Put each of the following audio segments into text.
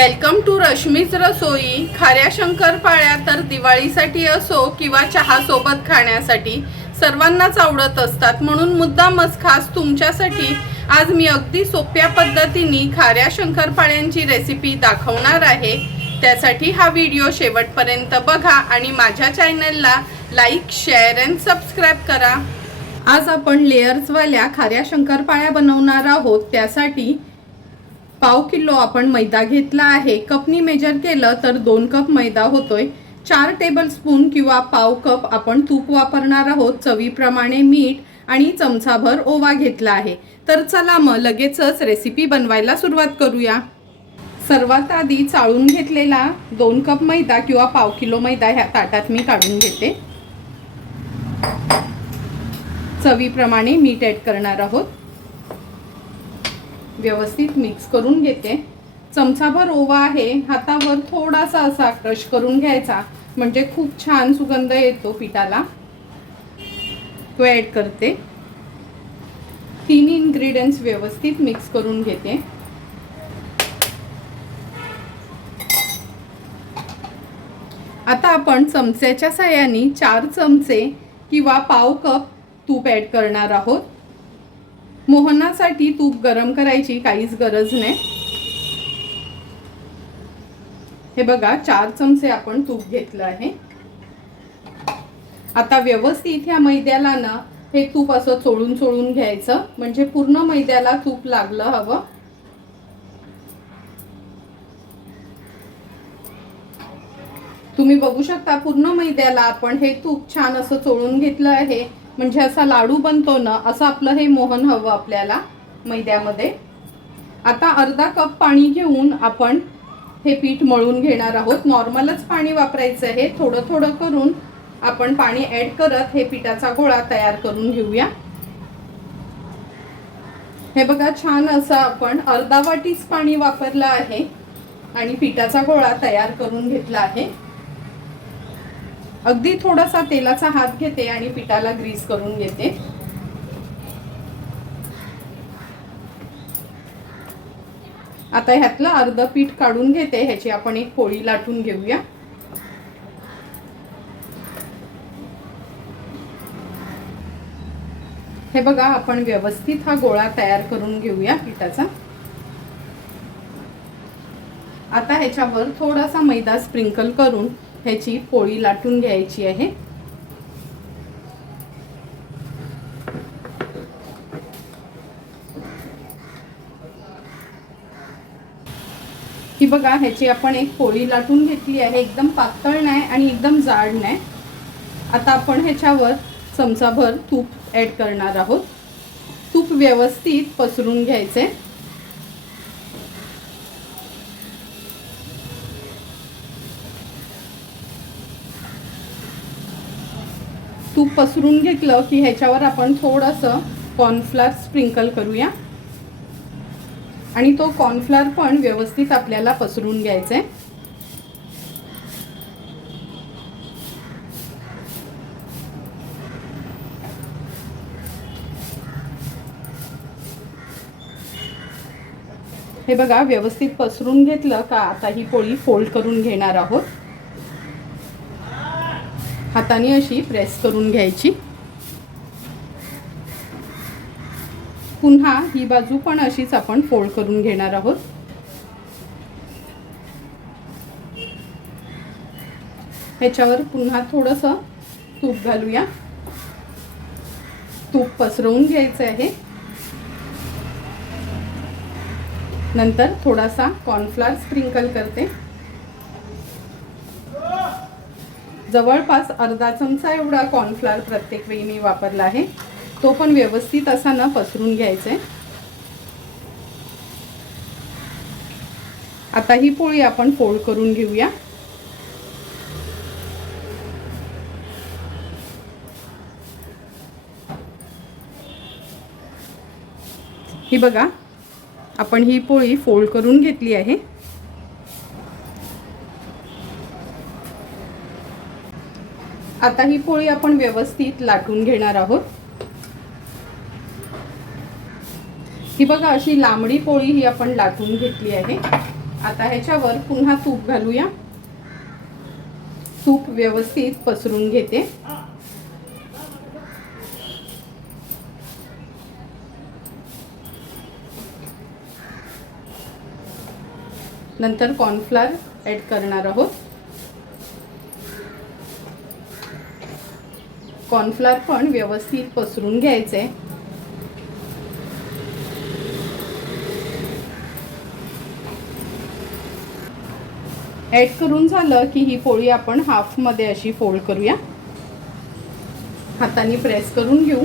Welcome to रश्मीच रसोई खाऱ्या शंकरपाळ्या तर दिवाळीसाठी असो किंवा चहा सोबत खाण्यासाठी सर्वांनाच आवडत असतात. म्हणून मुद्दामच खास तुमच्यासाठी आज मी अगदी सोप्या पद्धतीने खाऱ्या शंकरपाळ्यांची रेसिपी दाखवणार आहे. त्यासाठी हा व्हिडिओ शेवटपर्यंत बघा आणि माझ्या चॅनलला लाईक शेअर अँड सबस्क्राईब करा. आज आपण लेयर्सवाल्या खाऱ्या शंकरपाळ्या बनवणार आहोत. त्यासाठी पाव किलो आपण मैदा घेतला आहे. कपनी मेजर केलं तर दोन कप मैदा होतोय. चार टेबल स्पून किंवा पाव कप आपण तूप वापरणार आहोत. चवीप्रमाणे मीठ आणि चमचाभर ओवा घेतला आहे. तर चला मग लगेचच रेसिपी बनवायला सुरुवात करूया. सर्वात आधी चाळून घेतलेला दोन कप मैदा किंवा पाव किलो मैदा ह्या ताटात मी काढून घेते. चवीप्रमाणे मीठ ॲड करणार आहोत. व्यवस्थित मिक्स करून घेते. चमचाभर ओवा आहे हातावर थोडासा असा क्रश करून घ्यायचा. म्हणजे खूप छान सुगंध येतो पिठाला. तो ॲड करते. तीन इन्ग्रेडियंट्स व्यवस्थित मिक्स करून घेते. आता आपण चमच्याच्या साह्याने चार चमचे किंवा पाव कप तूप ॲड करणार आहोत. मोहनासाठी तूप गरम करायची काहीच गरज नाही. हे बघा चार चमचे आपण तूप घेतलं आहे. आता व्यवस्थित ह्या मैद्याला ना हे तूप असं चोळून चोळून घ्यायचं. म्हणजे पूर्ण मैद्याला तूप लागलं हवं. तुम्ही बघू शकता पूर्ण मैद्याला आपण हे तूप छान असं चोळून घेतलं आहे. म्हणजे असा लाडू बनतो ना असं आपलं हे मोहन हवं आपल्याला मैद्यामध्ये. आता अर्धा कप पाणी घेऊन आपण हे पीठ मळून घेणार आहोत. नॉर्मलच पाणी वापरायचं आहे. थोडं थोडं करून आपण पाणी ॲड करत हे पिठाचा गोळा तयार करून घेऊया. हे बघा छान असं आपण अर्धा वाटीच पाणी वापरलं आहे आणि पिठाचा गोळा तयार करून घेतला आहे. अगदी थोडासा तेलाचा हात घेते आणि पिठाला ग्रीस करून घेते. आता ह्यातलं अर्ध पीठ काढून घेते ह्याची आपण एक पोळी लाटून घेऊया. हे बघा आपण व्यवस्थित हा गोळा तयार करून घेऊया पिठाचा. आता ह्याच्यावर थोडासा मैदा स्प्रिंकल करून ह्याची पोळी लाटून घ्यायची आहे. ही बघा ह्याची आपण एक पोळी लाटून घेतली आहे. एकदम पातळ नाही आणि एकदम जाड नाही. आता आपण ह्याच्यावर चमचाभर तूप ॲड करणार आहोत. तूप व्यवस्थित पसरून घ्यायचे तूप पसरून घेतलं की ह्याच्यावर आपण थोडंसं कॉर्नफ्लावर स्प्रिंकल करूया. आणि तो कॉर्नफ्लावर पण व्यवस्थित आपल्याला पसरून घ्यायचा आहे हे बघा व्यवस्थित पसरून घेतलं का आता ही पोळी फोल्ड करून घेणार आहोत. हाताने अशी प्रेस करून घ्यायची. पुन्हा ही बाजू पण अशीच आपण फोल्ड करून घेणार आहोत. ह्याच्यावर पुन्हा थोडंसं तूप घालूया. तूप पसरवून घ्यायचं आहे. नंतर थोडासा कॉर्नफ्लावर स्प्रिंकल करते. जवळपास अर्धा चमचा एवढा कॉर्नफ्लॉवर प्रत्येक वेळी मी वापरला आहे. तो पण व्यवस्थित असा ना पसरून घ्यायचा आहे आता ही पोळी आपण फोल्ड करून घेऊया. ही बघा आपण ही पोळी फोल्ड करून घेतली आहे. आता ही पोळी आपण व्यवस्थित लाटून घेणार आहोत. ही बघा अशी लांबडी पोळी ही आपण लाटून घेतली आहे. आता ह्याच्यावर पुन्हा तूप घालूया. तूप व्यवस्थित पसरून घेते. नंतर कॉर्नफ्लावर ॲड करणार आहोत. कॉर्नफ्लावर पण व्यवस्थित पसरून घ्यायचे. ॲड करून झालं की ही पोळी आपण हाफमध्ये अशी फोल्ड करूया. हाताने प्रेस करून घेऊ.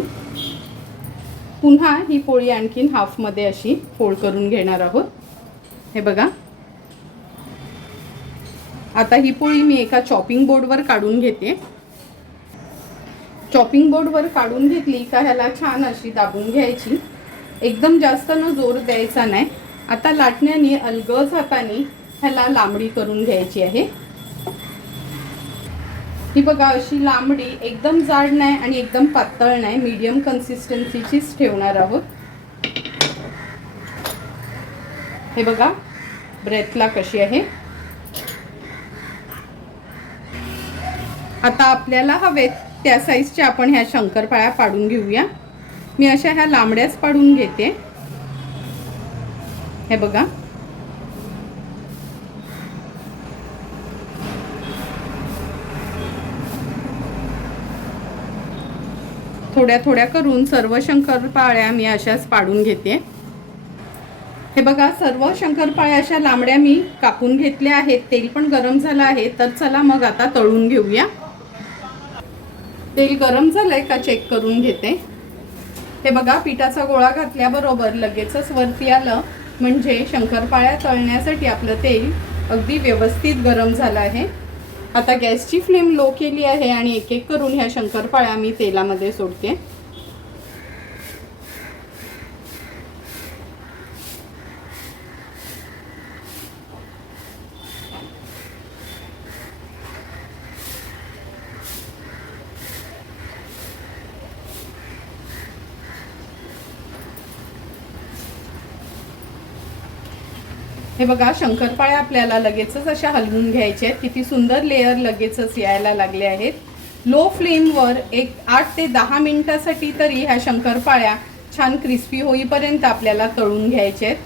पुन्हा ही पोळी आणखीन हाफमध्ये अशी फोल्ड करून घेणार आहोत. हे बघा. आता ही पोळी मी एका चॉपिंग बोर्डवर काढून घेते. चॉपिंग बोर्डवर काढून घेतली का ह्याला छान अशी दाबून घ्यायची. एकदम जास्त न जोर द्यायचा नाही. आता लाटण्याने अलगज हाताने ह्याला लांबडी करून घ्यायची आहे. ही बघा अशी लांबडी एकदम जाड नाही आणि एकदम पातळ नाही. मीडियम कन्सिस्टन्सीचीच ठेवणार आहोत. हे बघा ब्रेथला कशी आहे. आता आपल्याला हवेत त्या साईजच्या आपण ह्या शंकरपाळ्या पाडून घेऊया. मी अशा ह्या लांबड्याच पाडून घेते. हे बघा. थोड्या थोड्या करून सर्व शंकरपाळ्या मी अशाच पाडून घेते. हे बघा सर्व शंकरपाळ्या अशा लांबड्या मी कापून घेतल्या आहेत. तेल पण गरम झालं आहे. तर चला मग आता तळून घेऊया. तेल गरम झालंय का चेक करून घेते. हे बघा पिठाचा गोळा घातल्याबरोबर लगेचच वरती आलं. म्हणजे शंकरपाळ्या तळण्यासाठी आपलं तेल अगदी व्यवस्थित गरम झालं आहे. आता गॅसची फ्लेम लो केली आहे आणि एक एक करून ह्या शंकरपाळ्या मी तेलामध्ये सोडते. हे बघा शंकरपाळ्या आपल्याला लगेचच अशा हलवून घ्यायच्या आहेत. किती सुंदर लेअर लगेचच यायला लागले आहेत. लो फ्लेमवर एक आठ ते दहा मिनिटासाठी तरी ह्या शंकरपाळ्या छान क्रिस्पी होईपर्यंत आपल्याला तळून घ्यायचे आहेत.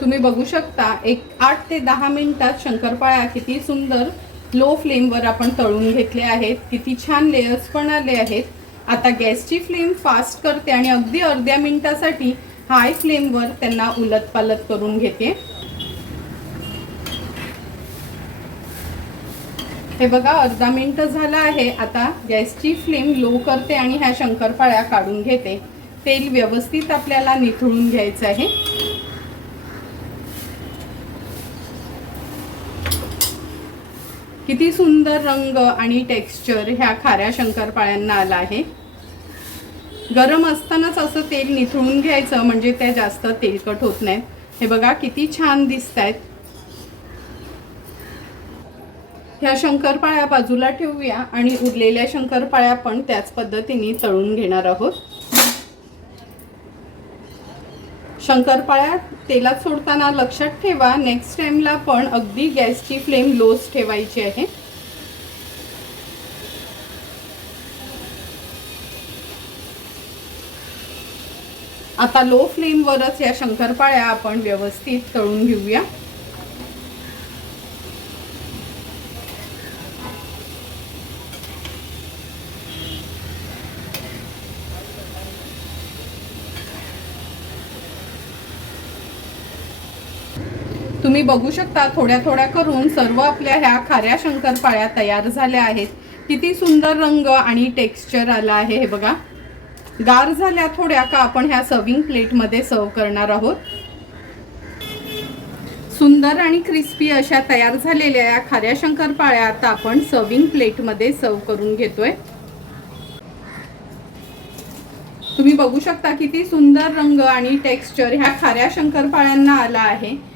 तुम्ही बघू शकता एक आठ ते दहा मिनिटात शंकरपाळ्या किती सुंदर लो फ्लेमवर आपण तळून घेतले आहेत. किती छान लेयर्स पण आले आहेत. आता गॅसची फ्लेम फास्ट करते आणि अगदी अर्ध्या मिनिटासाठी हाय फ्लेमवर त्यांना उलट पालत करून घेते. हे बघा अर्धा मिनिट झाला आहे. आता गॅसची फ्लेम लो करते आणि ह्या शंकरपाळ्या काढून घेते. तेल व्यवस्थित आपल्याला निथळून घ्यायचं आहे. किती सुंदर रंग आणि टेक्स्चर ह्या खाऱ्या शंकरपाळ्यांना आला आहे. गरम असतानाच असं तेल निथळून घ्यायचं म्हणजे त्या जास्त तेलकट होत नाहीत हे बघा किती छान दिसत आहेत ह्या शंकरपाळ्या बाजूला ठेवूया आणि उरलेल्या शंकरपाळ्या पण त्याच पद्धतीने तळून घेणार आहोत. शंकरपाळ्या तेलात सोडताना लक्षात ठेवा. नेक्स्ट टाइमला पण अगदी गॅसची फ्लेम लोच ठेवायची आहे. आता लो फ्लेमवरच या शंकरपाळ्या आपण व्यवस्थित तळून घेऊया. तुम्ही बघू शकता थोड्या थोड्या करून सर्व आपल्या ह्या खाऱ्या शंकरपाळ्या तयार झाल्या आहेत. किती सुंदर रंग आणि टेक्स्चर आला आहे हे बघा. गार झाल्या थोड्या का आपण ह्या सर्विंग प्लेटमध्ये सर्व करणार आहोत. सुंदर आणि क्रिस्पी अशा तयार झालेल्या या खाऱ्या शंकरपाळ्या आता आपण सर्विंग प्लेटमध्ये सर्व करून घेतोय. तुम्ही बघू शकता किती सुंदर रंग आणि टेक्स्चर ह्या खाऱ्या शंकरपाळ्यांना आला आहे.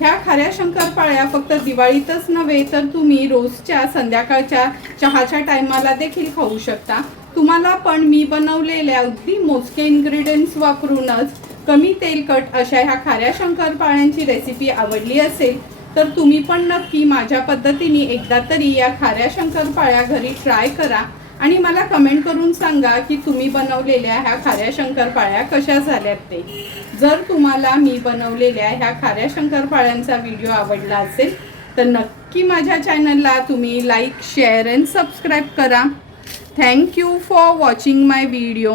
ह्या खाऱ्या शंकरपाळ्या फक्त दिवाळीतच नव्हे तर तुम्ही रोजच्या संध्याकाळच्या चहाच्या टायमाला देखील खाऊ शकता. तुम्हाला पण मी बनवलेल्या अगदी मोजके इन्ग्रेडियंट्स वापरूनच कमी तेलकट अशा ह्या खाऱ्या शंकरपाळ्यांची रेसिपी आवडली असेल तर तुम्ही पण नक्की माझ्या पद्धतीने एकदा तरी या खाऱ्या शंकरपाळ्या घरी ट्राय करा. आणि मला कमेंट करून सांगा की तुम्ही बनवलेल्या ह्या खाऱ्या शंकरपाळ्या कशा झाल्यात ते. जर तुम्हाला मी बनवलेल्या ह्या खाऱ्या शंकरपाळ्यांचा व्हिडिओ आवडला असेल तर नक्की माझ्या चॅनलला तुम्ही लाईक शेअर अँड सबस्क्राईब करा. Thank you for watching my video